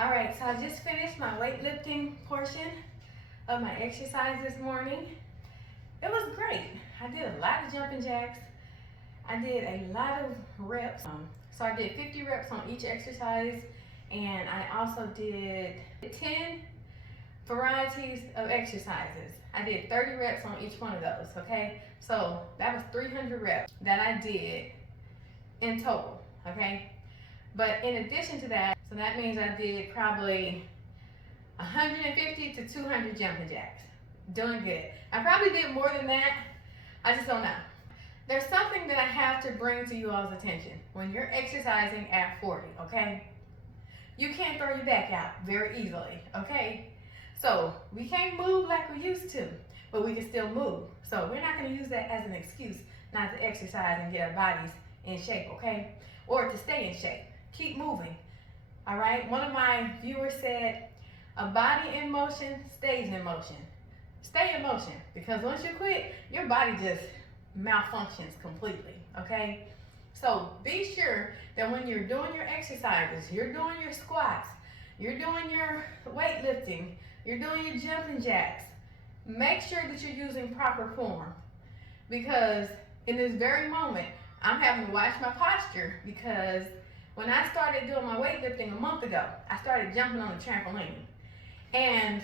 All right, so I just finished my weightlifting portion of my exercise this morning. It was great. I did a lot of jumping jacks. I did a lot of reps. So I did 50 reps on each exercise, and I also did 10 varieties of exercises. I did 30 reps on each one of those, okay? So that was 300 reps that I did in total, okay? But in addition to that, so that means I did probably 150 to 200 jumping jacks. Doing good. I probably did more than that. I just don't know. There's something that I have to bring to you all's attention when you're exercising at 40, okay? You can't throw your back out very easily, okay? So we can't move like we used to, but we can still move. So we're not gonna use that as an excuse not to exercise and get our bodies in shape, okay? Or to stay in shape. Keep moving, all right? One of my viewers said, a body in motion stays in motion. Stay in motion, because once you quit, your body just malfunctions completely, okay? So be sure that when you're doing your exercises, you're doing your squats, you're doing your weightlifting, you're doing your jumping jacks, make sure that you're using proper form, because in this very moment, I'm having to watch my posture, because when I started doing my weightlifting a month ago, I started jumping on the trampoline. And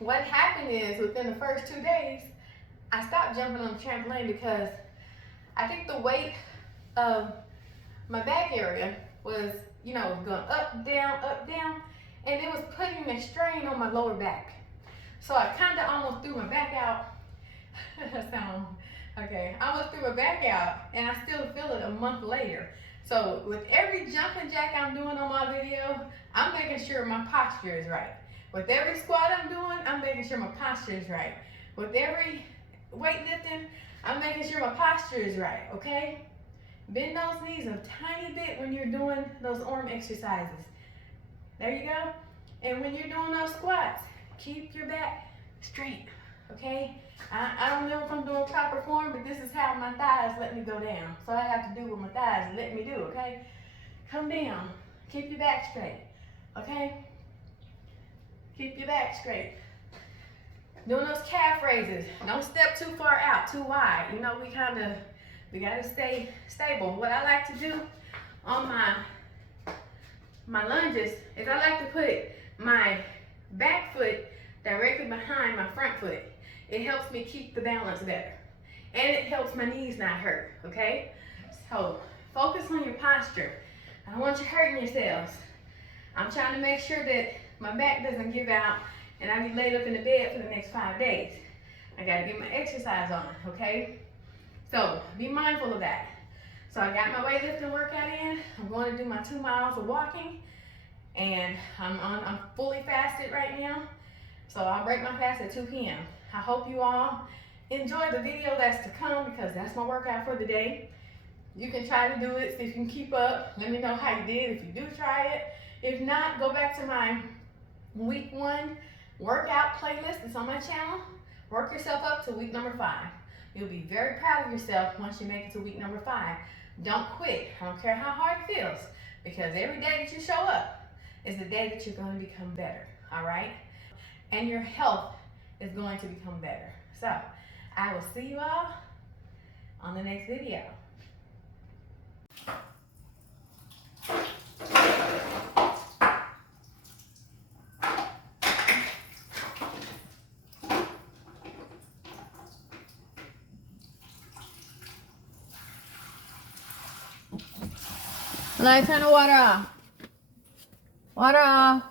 what happened is, within the first 2 days, I stopped jumping on the trampoline because I think the weight of my back area was, going up, down, and it was putting a strain on my lower back. So I kind of almost threw my back out. I almost threw my back out, and I still feel it a month later. So with every jumping jack I'm doing on my video, I'm making sure my posture is right. With every squat I'm doing, I'm making sure my posture is right. With every weightlifting, I'm making sure my posture is right, okay? Bend those knees a tiny bit when you're doing those arm exercises. There you go. And when you're doing those squats, keep your back straight, okay? I don't know if I'm doing proper form, but this is how my thighs let me go down. So I have to do what my thighs let me do, okay? Come down. Keep your back straight, okay? Keep your back straight. Doing those calf raises. Don't step too far out, too wide. We gotta stay stable. What I like to do on my lunges is I like to put my back foot directly behind my front foot. It helps me keep the balance better. And it helps my knees not hurt, okay? So focus on your posture. I don't want you hurting yourselves. I'm trying to make sure that my back doesn't give out and I be laid up in the bed for the next 5 days. I gotta get my exercise on, okay? So be mindful of that. So I got my weightlifting workout in. I'm going to do my 2 miles of walking, and I'm fully fasted right now. So I'll break my fast at 2 p.m. I hope you all enjoy the video that's to come, because that's my workout for the day. You can try to do it, see if you can keep up. Let me know how you did if you do try it. If not, go back to my week 1 workout playlist. It's on my channel. Work yourself up to week number 5. You'll be very proud of yourself once you make it to week number 5. Don't quit. I don't care how hard it feels, because every day that you show up is the day that you're going to become better, all right? And your health is going to become better. So I will see you all on the next video. Like, turn the water off. Water off.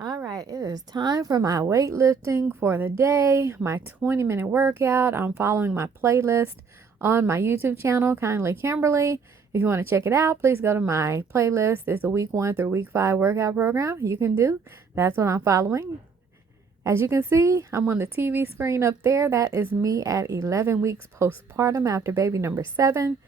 All right, it is time for my weightlifting for the day, my 20-minute workout. I'm following my playlist on my YouTube channel, Kindly Kimberly. If you want to check it out, please go to my playlist. It's a week 1 through week 5 workout program you can do. That's what I'm following. As you can see, I'm on the TV screen up there. That is me at 11 weeks postpartum after baby number 7.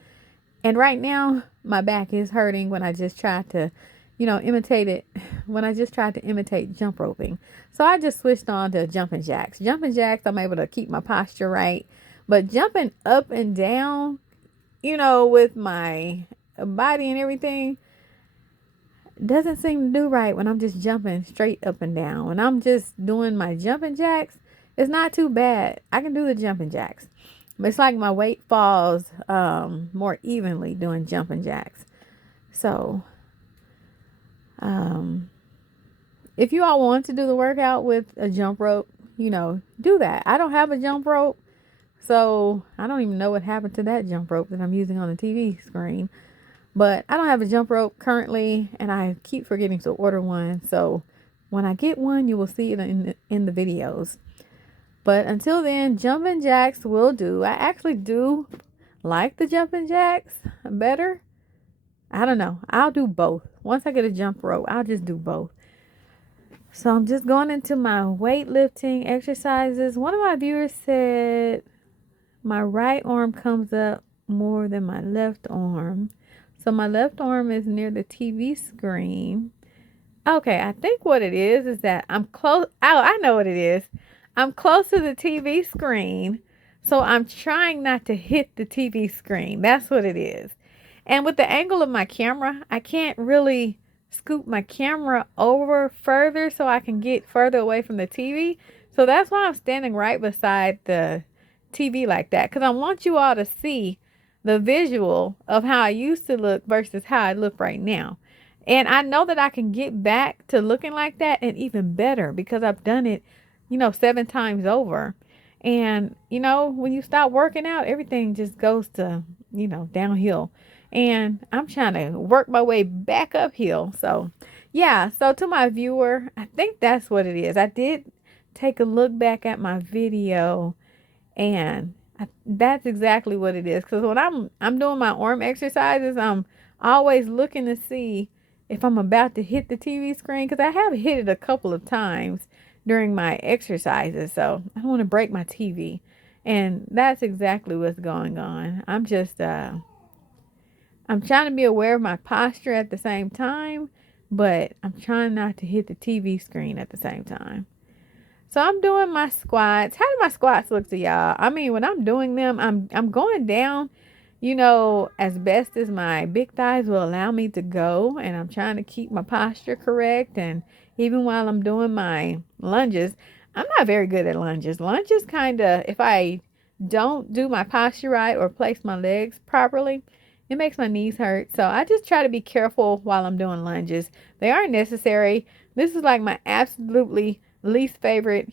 And right now, my back is hurting when I just tried to imitated when I just tried to imitate jump roping. So I just switched on to jumping jacks. Jumping jacks, I'm able to keep my posture right. But jumping up and down, with my body and everything, doesn't seem to do right when I'm just jumping straight up and down. When I'm just doing my jumping jacks, it's not too bad. I can do the jumping jacks. But it's like my weight falls more evenly doing jumping jacks. So, um, if you all want to do the workout with a jump rope, do that. I don't have a jump rope, so I don't even know what happened to that jump rope that I'm using on the TV screen. But I don't have a jump rope currently, and I keep forgetting to order one. So when I get one, you will see it in the videos. But until then, jumping jacks will do. I actually do like the jumping jacks better. I don't know. I'll do both. Once I get a jump rope, I'll just do both. So I'm just going into my weightlifting exercises. One of my viewers said my right arm comes up more than my left arm. So my left arm is near the TV screen. Okay, I think what it is that I'm close. Oh, I know what it is. I'm close to the TV screen. So I'm trying not to hit the TV screen. That's what it is. And with the angle of my camera, I can't really scoop my camera over further so I can get further away from the TV. So that's why I'm standing right beside the TV like that. Because I want you all to see the visual of how I used to look versus how I look right now. And I know that I can get back to looking like that and even better because I've done it, 7 times over. And, when you stop working out, everything just goes to, downhill. And I'm trying to work my way back uphill. So, yeah. So, to my viewer, I think that's what it is. I did take a look back at my video, and that's exactly what it is. Because when I'm doing my arm exercises, I'm always looking to see if I'm about to hit the TV screen. Because I have hit it a couple of times during my exercises. So I don't want to break my TV. And that's exactly what's going on. I'm trying to be aware of my posture at the same time, but I'm trying not to hit the TV screen at the same time. So I'm doing my squats. How do my squats look to y'all? I mean, when I'm doing them, I'm going down, as best as my big thighs will allow me to go, and I'm trying to keep my posture correct. And even while I'm doing my lunges, I'm not very good at lunges. Lunges kind of, if I don't do my posture right or place my legs properly, it makes my knees hurt. So I just try to be careful while I'm doing lunges. They are necessary. This is like my absolutely least favorite,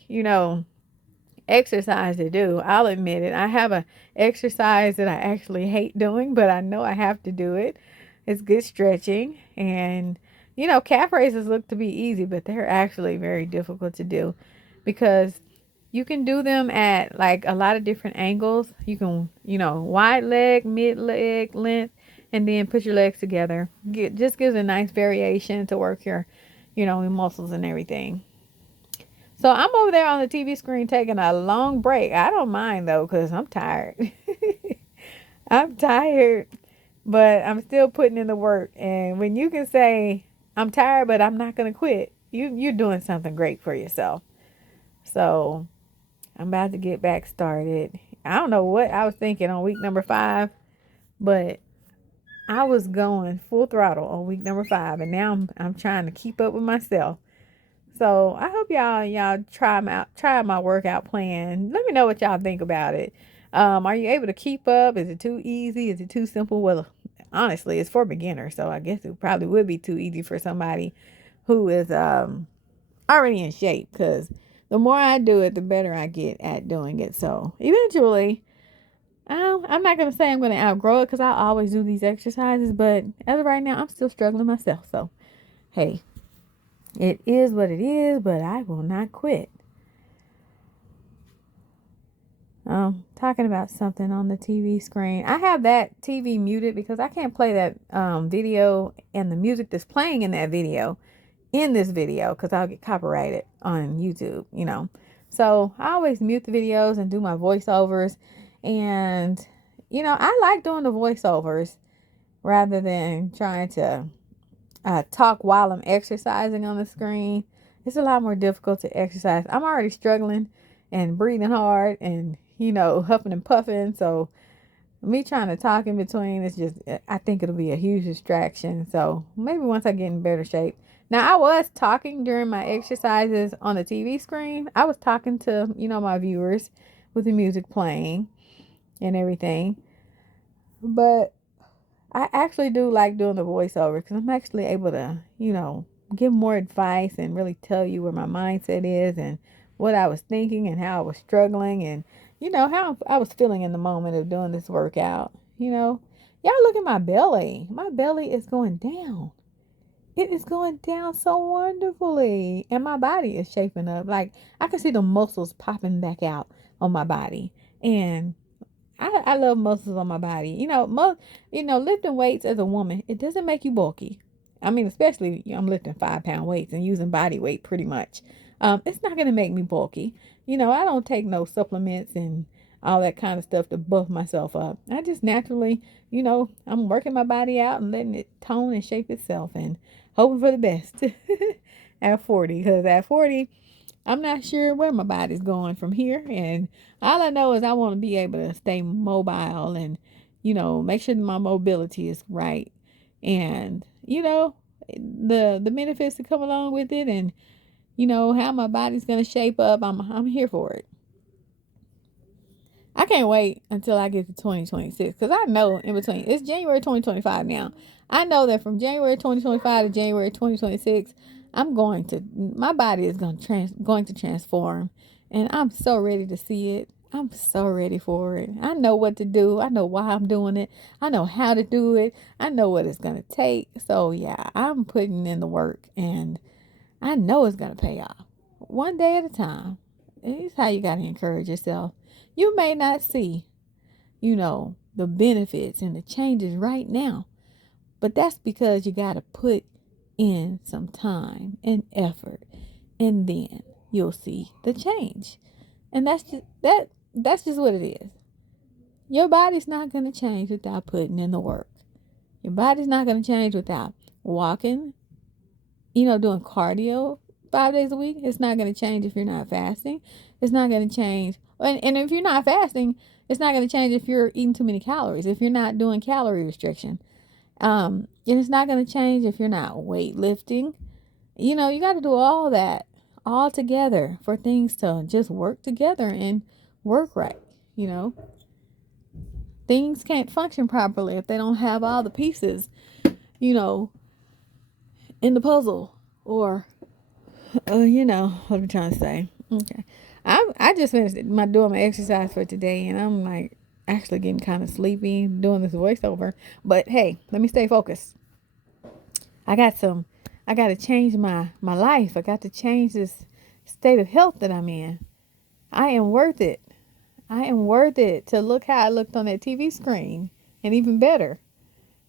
exercise to do. I'll admit it. I have a exercise that I actually hate doing, but I know I have to do it. It's good stretching, and calf raises look to be easy, but they're actually very difficult to do because you can do them at like a lot of different angles. You can, wide leg, mid leg, length, and then put your legs together. Just gives a nice variation to work your, your muscles and everything. So I'm over there on the TV screen taking a long break. I don't mind though, because I'm tired. I'm tired, but I'm still putting in the work. And when you can say, I'm tired, but I'm not going to quit, you're doing something great for yourself. So I'm about to get back started. I don't know what I was thinking on week number 5, but I was going full throttle on week number 5, and now I'm trying to keep up with myself. So I hope y'all try my workout plan. Let me know what y'all think about it. Are you able to keep up? Is it too easy? Is it too simple? Well, honestly, it's for beginners, so I guess it probably would be too easy for somebody who is already in shape. Because the more I do it, the better I get at doing it. So eventually, I'm not gonna say I'm gonna outgrow it because I always do these exercises, but as of right now, I'm still struggling myself. So hey, it is what it is, but I will not quit. Talking about something on the TV screen. I have that TV muted because I can't play that video and the music that's playing in that video in this video because I'll get copyrighted on YouTube. So I always mute the videos and do my voiceovers. And, I like doing the voiceovers rather than trying to talk while I'm exercising on the screen. It's a lot more difficult to exercise. I'm already struggling and breathing hard and, huffing and puffing. So me trying to talk in between is just, I think it'll be a huge distraction. So maybe once I get in better shape. Now, I was talking during my exercises on the TV screen. I was talking to, my viewers with the music playing and everything. But I actually do like doing the voiceover because I'm actually able to, give more advice and really tell you where my mindset is and what I was thinking and how I was struggling and, how I was feeling in the moment of doing this workout. Y'all look at my belly. My belly is going down. It is going down so wonderfully. And my body is shaping up. Like I can see the muscles popping back out on my body. And I love muscles on my body. Lifting weights as a woman, it doesn't make you bulky. I mean, especially I'm lifting 5-pound weights and using body weight pretty much. It's not gonna make me bulky. I don't take no supplements and all that kind of stuff to buff myself up. I just naturally, I'm working my body out and letting it tone and shape itself and hoping for the best at 40. Because at 40, I'm not sure where my body's going from here. And all I know is I want to be able to stay mobile and, make sure that my mobility is right. And, the benefits that come along with it and, how my body's going to shape up. I'm here for it. I can't wait until I get to 2026 because I know in between, it's January 2025 now. I know that from January 2025 to January 2026, my body is going to transform, and I'm so ready to see it. I'm so ready for it. I know what to do. I know why I'm doing it. I know how to do it. I know what it's going to take. So yeah, I'm putting in the work, and I know it's going to pay off one day at a time. It's how you got to encourage yourself. You may not see, the benefits and the changes right now, but that's because you got to put in some time and effort, and then you'll see the change. And that's just what it is. Your body's not going to change without putting in the work. Your body's not going to change without walking, doing cardio 5 days a week. It's not going to change if you're not fasting. It's not going to change. And if you're not fasting, it's not going to change if you're eating too many calories, if you're not doing calorie restriction. And it's not going to change if you're not weightlifting. You got to do all that all together for things to just work together and work right. Things can't function properly if they don't have all the pieces, in the puzzle or what I'm trying to say. Okay. I just finished doing my exercise for today, and I'm like actually getting kind of sleepy doing this voiceover. But hey, let me stay focused. I got to change my life. I got to change this state of health that I'm in. I am worth it. I am worth it to look how I looked on that TV screen, and even better.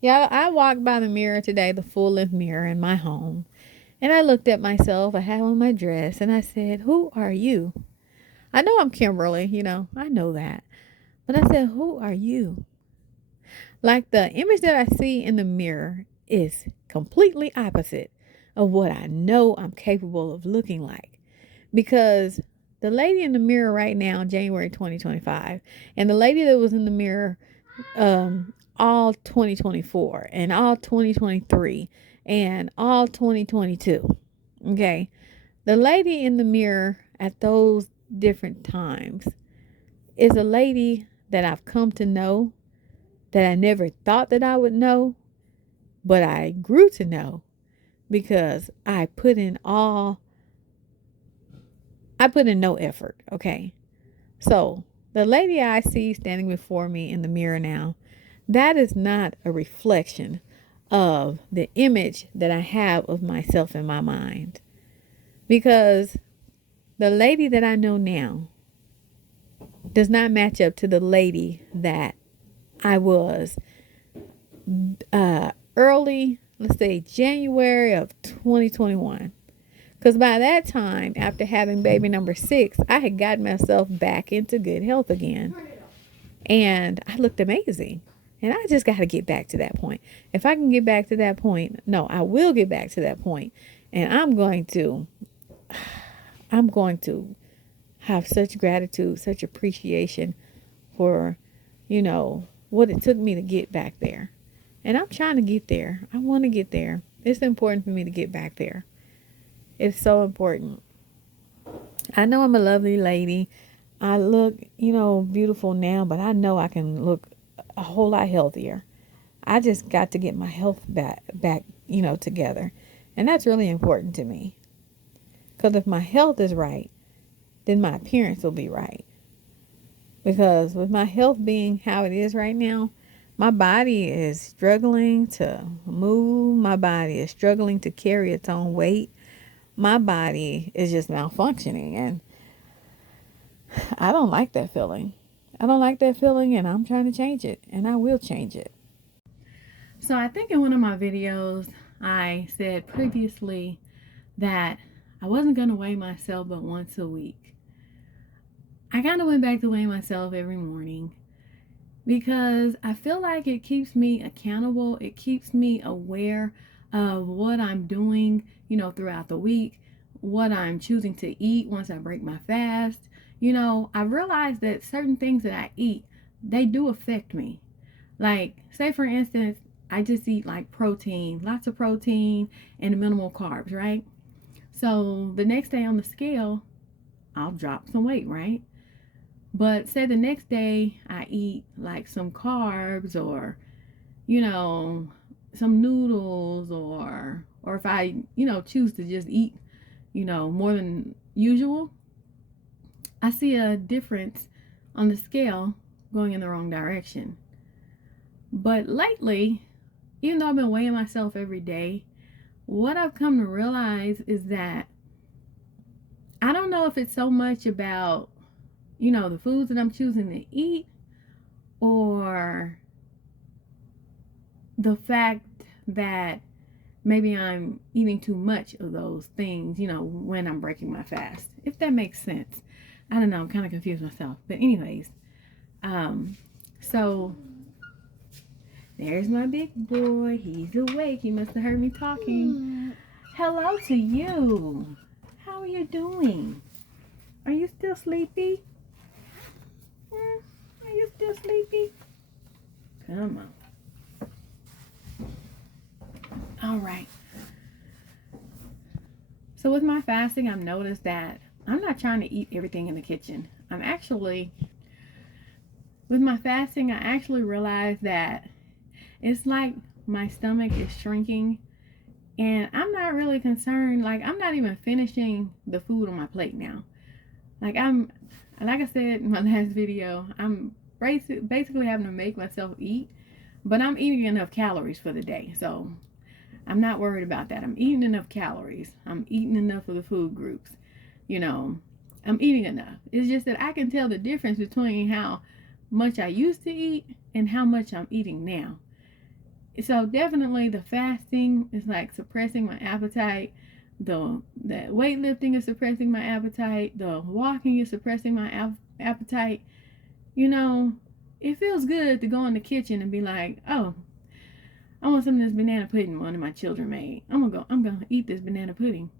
Yeah, I walked by the mirror today, the full-length mirror in my home. And I looked at myself, I had on my dress, and I said, who are you? I know I'm Kimberly, I know that. But I said, who are you? Like the image that I see in the mirror is completely opposite of what I know I'm capable of looking like. Because the lady in the mirror right now, January 2025, and the lady that was in the mirror all 2024 and all 2023 and all 2022. Okay. The lady in the mirror at those different times is a lady that I've come to know that I never thought that I would know, but I grew to know because I put in no effort. Okay. So the lady I see standing before me in the mirror now, that is not a reflection of the image that I have of myself in my mind. Because the lady that I know now does not match up to the lady that I was early, let's say January of 2021. Because by that time, after having baby number 6, I had gotten myself back into good health again. And I looked amazing. And I just got to get back to that point. If I can get back to that point, no, I will get back to that point. And I'm going to have such gratitude, such appreciation for, what it took me to get back there. And I'm trying to get there. I want to get there. It's important for me to get back there. It's so important. I know I'm a lovely lady. I look, beautiful now, but I know I can look a whole lot healthier. I just got to get my health back, together. And that's really important to me. Because if my health is right, then my appearance will be right. Because with my health being how it is right now, my body is struggling to move. My body is struggling to carry its own weight. My body is just malfunctioning. And I don't like that feeling. I don't like that feeling, and I'm trying to change it. And I will change it. So I think in one of my videos, I said previously that I wasn't going to weigh myself but once a week. I kind of went back to weighing myself every morning because I feel like it keeps me accountable. It keeps me aware of what I'm doing, throughout the week, what I'm choosing to eat once I break my fast. I realized that certain things that I eat, they do affect me. Like, say for instance, I just eat like protein, lots of protein and minimal carbs, right? So the next day on the scale, I'll drop some weight, right? But say the next day I eat like some carbs or, some noodles or if I, choose to just eat, more than usual, I see a difference on the scale going in the wrong direction. But lately, even though I've been weighing myself every day, what I've come to realize is that I don't know if it's so much about, the foods that I'm choosing to eat or the fact that maybe I'm eating too much of those things, when I'm breaking my fast. If that makes sense. I don't know, I'm kind of confused myself. But anyways, so there's my big boy. He's awake. He must have heard me talking. Hello to you. How are you doing? Are you still sleepy? Are you still sleepy? Come on. All right. So with my fasting, I've noticed that I'm not trying to eat everything in the kitchen. With my fasting, I actually realized that it's like my stomach is shrinking and I'm not really concerned. Like, I'm not even finishing the food on my plate now. Like I said in my last video, I'm basically having to make myself eat, but I'm eating enough calories for the day. So I'm not worried about that. I'm eating enough calories. I'm eating enough of the food groups. I'm eating enough. It's just that I can tell the difference between how much I used to eat and how much I'm eating now. So definitely the fasting is like suppressing my appetite. The weightlifting is suppressing my appetite. The walking is suppressing my appetite. It feels good to go in the kitchen and be like, oh, I want some of this banana pudding one of my children made. I'm gonna eat this banana pudding.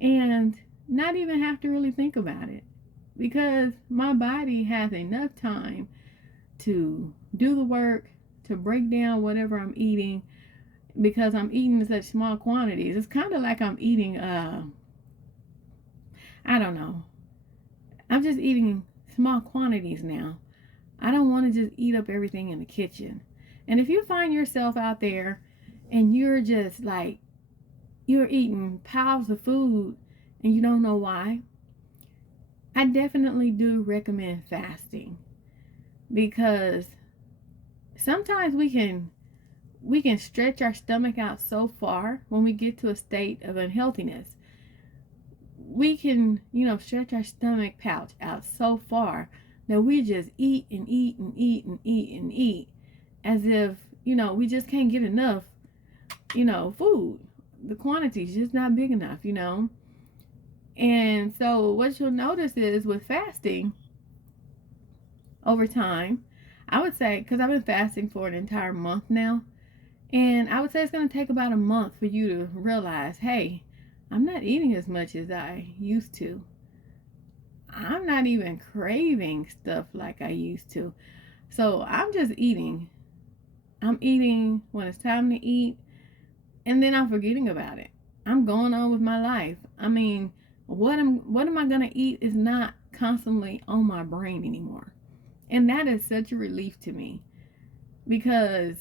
And not even have to really think about it. Because my body has enough time to do the work, to break down whatever I'm eating, because I'm eating in such small quantities. It's kind of like I'm eating, I don't know. I'm just eating small quantities now. I don't want to just eat up everything in the kitchen. And if you find yourself out there and you're just like, you're eating piles of food and you don't know why, I definitely do recommend fasting, because sometimes we can stretch our stomach out so far when we get to a state of unhealthiness. We can, stretch our stomach pouch out so far that we just eat and eat and eat and eat and eat as if, we just can't get enough, food. The quantity's just not big enough, And so what you'll notice is with fasting, over time, I would say, because I've been fasting for an entire month now, and I would say it's going to take about a month for you to realize, hey, I'm not eating as much as I used to. I'm not even craving stuff like I used to. So I'm just eating. I'm eating when it's time to eat, and then I'm forgetting about it. I'm going on with my life. I mean, what am I gonna eat is not constantly on my brain anymore. And that is such a relief to me, because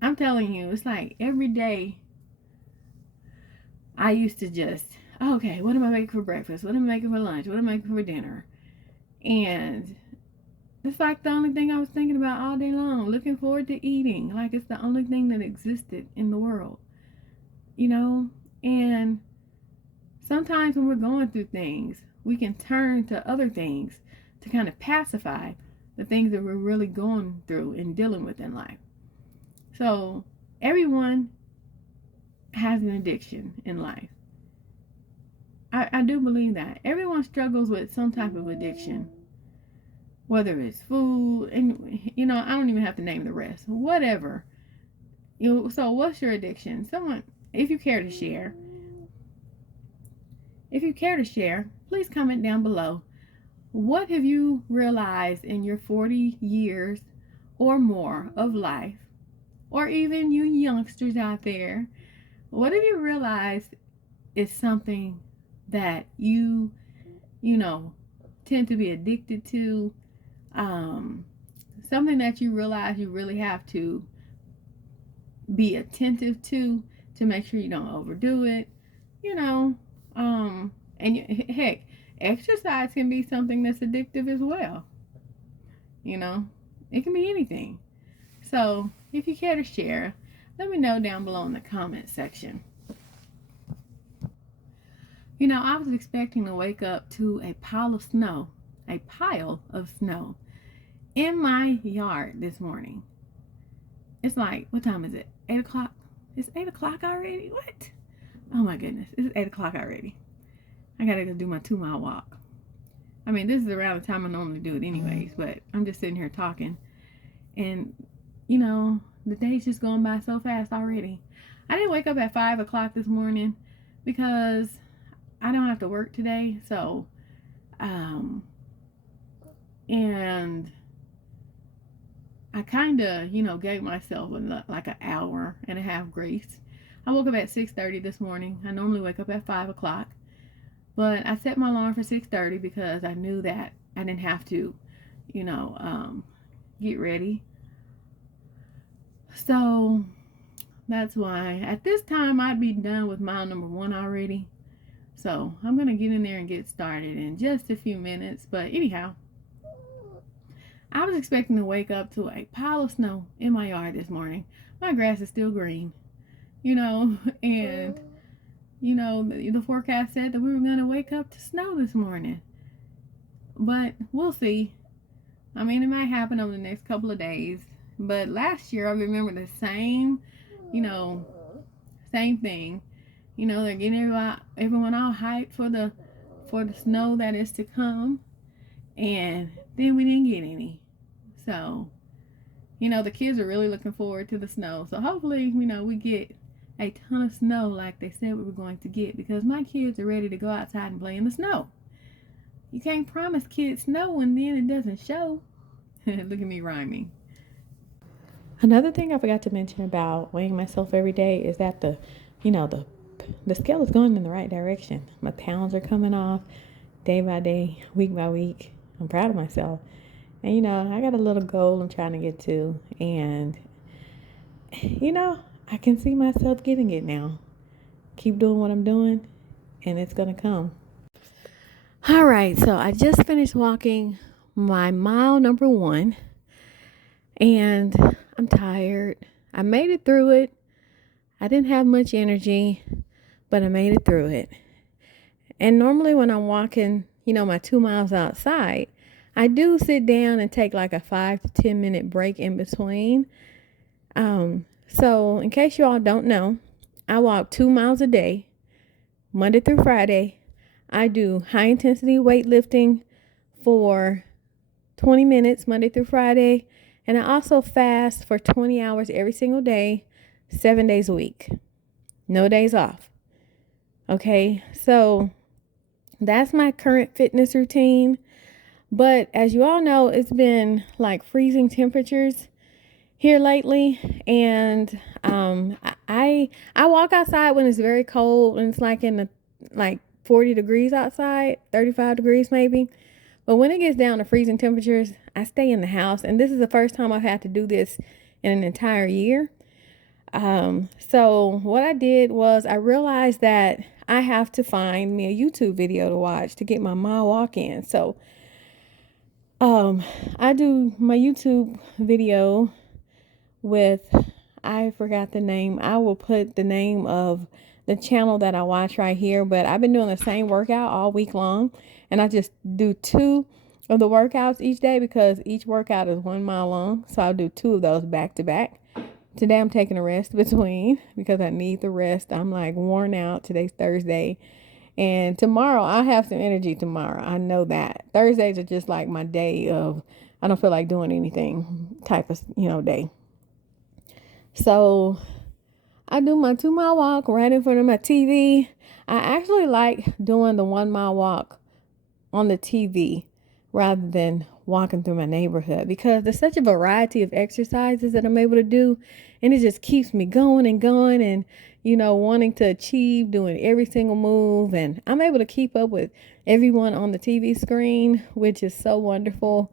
I'm telling you, it's like every day I used to just, okay, what am I making for breakfast? What am I making for lunch? What am I making for dinner? And it's like the only thing I was thinking about all day long, looking forward to eating. Like it's the only thing that existed in the world, you know? And sometimes when we're going through things, we can turn to other things to kind of pacify the things that we're really going through and dealing with in life. So everyone has an addiction in life. I do believe that. Everyone struggles with some type of addiction, whether it's food, and I don't even have to name the rest. Whatever. So what's your addiction? Someone, if you care to share, please comment down below. What have you realized in your 40 years or more of life, or even you youngsters out there, what have you realized is something that you tend to be addicted to? Something that you realize you really have to be attentive to make sure you don't overdo it, and heck, exercise can be something that's addictive as well. It can be anything. So if you care to share, let me know down below in the comment section. I was expecting to wake up to a pile of snow in my yard this morning. It's like, what time is it? 8 o'clock? It's 8 o'clock already? What? Oh my goodness, it's 8 o'clock already. I gotta go do my 2-mile walk. I mean, this is around the time I normally do it anyways, but I'm just sitting here talking. And, the day's just going by so fast already. I didn't wake up at 5 o'clock this morning because I don't have to work today. So, and I kind of, gave myself like an hour and a half grace. I woke up at 6:30 this morning. I normally wake up at 5 o'clock. But I set my alarm for 6:30 because I knew that I didn't have to, get ready. So that's why at this time I'd be done with mile number 1 already. So I'm going to get in there and get started in just a few minutes. But anyhow, I was expecting to wake up to a pile of snow in my yard this morning. My grass is still green, and the forecast said that we were going to wake up to snow this morning. But we'll see. I mean, it might happen over the next couple of days. But last year, I remember the same thing. They're getting everyone all hyped for the snow that is to come. And then we didn't get any. So, the kids are really looking forward to the snow. So hopefully, we get a ton of snow like they said we were going to get, because my kids are ready to go outside and play in the snow. You can't promise kids snow and then it doesn't show. Look at me rhyming. Another thing I forgot to mention about weighing myself every day is that the scale is going in the right direction. My pounds are coming off day by day, week by week. I'm proud of myself. And I got a little goal I'm trying to get to, and I can see myself getting it now. Keep doing what I'm doing, and it's going to come. All right, so I just finished walking my mile number 1, and I'm tired. I made it through it. I didn't have much energy, but I made it through it. And normally when I'm walking, my 2 miles outside, I do sit down and take like a 5 to 10 minute break in between. So in case you all don't know, I walk 2 miles a day, Monday through Friday. I do high intensity weightlifting for 20 minutes Monday through Friday. And I also fast for 20 hours every single day, 7 days a week. No days off. Okay, so that's my current fitness routine. But as you all know, it's been like freezing temperatures here lately, and I walk outside when it's very cold and it's like in the like 40 degrees outside, 35 degrees maybe. But when it gets down to freezing temperatures, I stay in the house, and this is the first time I've had to do this in an entire year. So what I did was I realized that I have to find me a YouTube video to watch to get my mile walk in. So I do my YouTube video with, I forgot the name. I will put the name of the channel that I watch right here, but I've been doing the same workout all week long, and I just do 2 of the workouts each day because each workout is 1 mile long. So I'll do 2 of those back to back. Today I'm taking a rest between because I need the rest. I'm like worn out. Today's Thursday. And tomorrow I have some energy tomorrow. I know that. Thursdays are just like my day of I don't feel like doing anything type of, day. So I do my 2 mile walk right in front of my TV. I actually like doing the 1 mile walk on the TV rather than walking through my neighborhood because there's such a variety of exercises that I'm able to do, and it just keeps me going and going and wanting to achieve doing every single move, and I'm able to keep up with everyone on the TV screen, which is so wonderful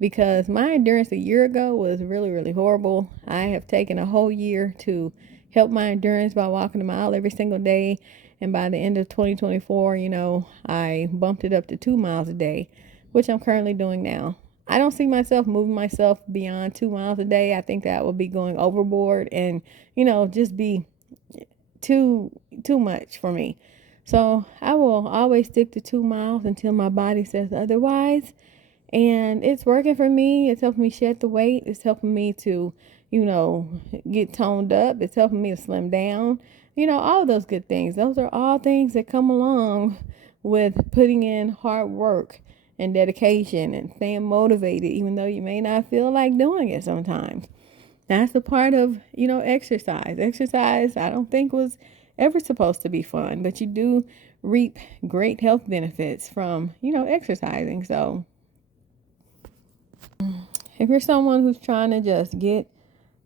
because my endurance a year ago was really, really horrible. I have taken a whole year to help my endurance by walking a mile every single day, and by the end of 2024, I bumped it up to 2 miles a day, which I'm currently doing now. I don't see myself moving myself beyond 2 miles a day. I think that would be going overboard and, just be too much for me. So I will always stick to 2 miles until my body says otherwise. And it's working for me. It's helping me shed the weight. It's helping me to, get toned up. It's helping me to slim down. All those good things. Those are all things that come along with putting in hard work and dedication and staying motivated, even though you may not feel like doing it sometimes. That's the part of, exercise. Exercise, I don't think was ever supposed to be fun, but you do reap great health benefits from, exercising. So if you're someone who's trying to just get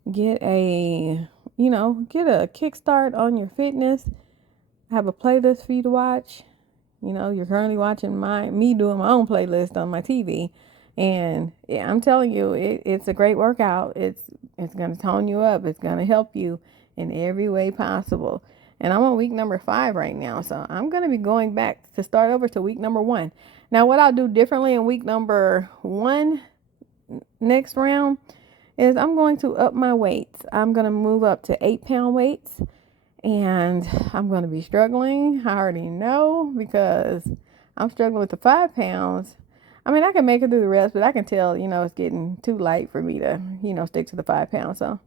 a kickstart on your fitness, I have a playlist for you to watch. You're currently watching me doing my own playlist on my TV. And yeah, I'm telling you, it's a great workout. It's going to tone you up. It's going to help you in every way possible. And I'm on week number 5 right now. So I'm going to be going back to start over to week number 1. Now, what I'll do differently in week number 1 next round is I'm going to up my weights. I'm going to move up to 8-pound weights. And I'm going to be struggling. I already know because I'm struggling with the 5 pounds. I mean, I can make it through the rest, but I can tell, it's getting too light for me to, stick to the 5 pounds. So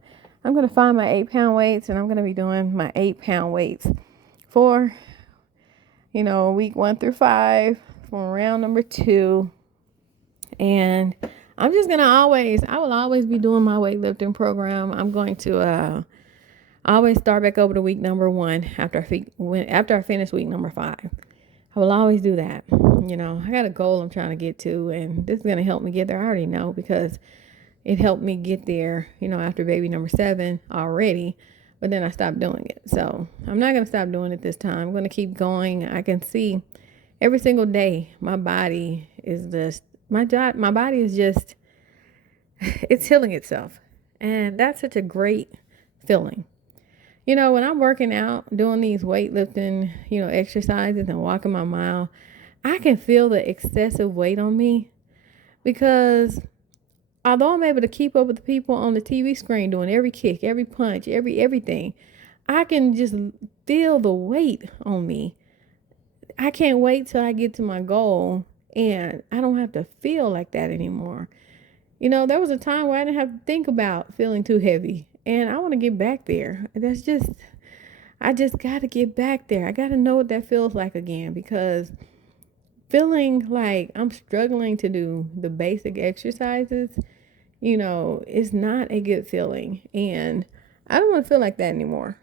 I'm going to find my 8-pound weights, and I'm going to be doing my 8-pound weights for, week 1 through 5 for round number 2. And I'm just going to I will always be doing my weightlifting program. I'm going to, I always start back over to week number 1 after I finish week number 5. I will always do that. I got a goal I'm trying to get to, and this is going to help me get there. I already know because it helped me get there, after baby number 7 already, but then I stopped doing it. So I'm not going to stop doing it this time. I'm going to keep going. I can see every single day my body is just, it's healing itself. And that's such a great feeling. When I'm working out, doing these weightlifting, exercises and walking my mile, I can feel the excessive weight on me because although I'm able to keep up with the people on the TV screen doing every kick, every punch, everything, I can just feel the weight on me. I can't wait till I get to my goal and I don't have to feel like that anymore. There was a time where I didn't have to think about feeling too heavy. And I want to get back there. I just got to get back there. I got to know what that feels like again because feeling like I'm struggling to do the basic exercises, you know, it's not a good feeling. And I don't want to feel like that anymore.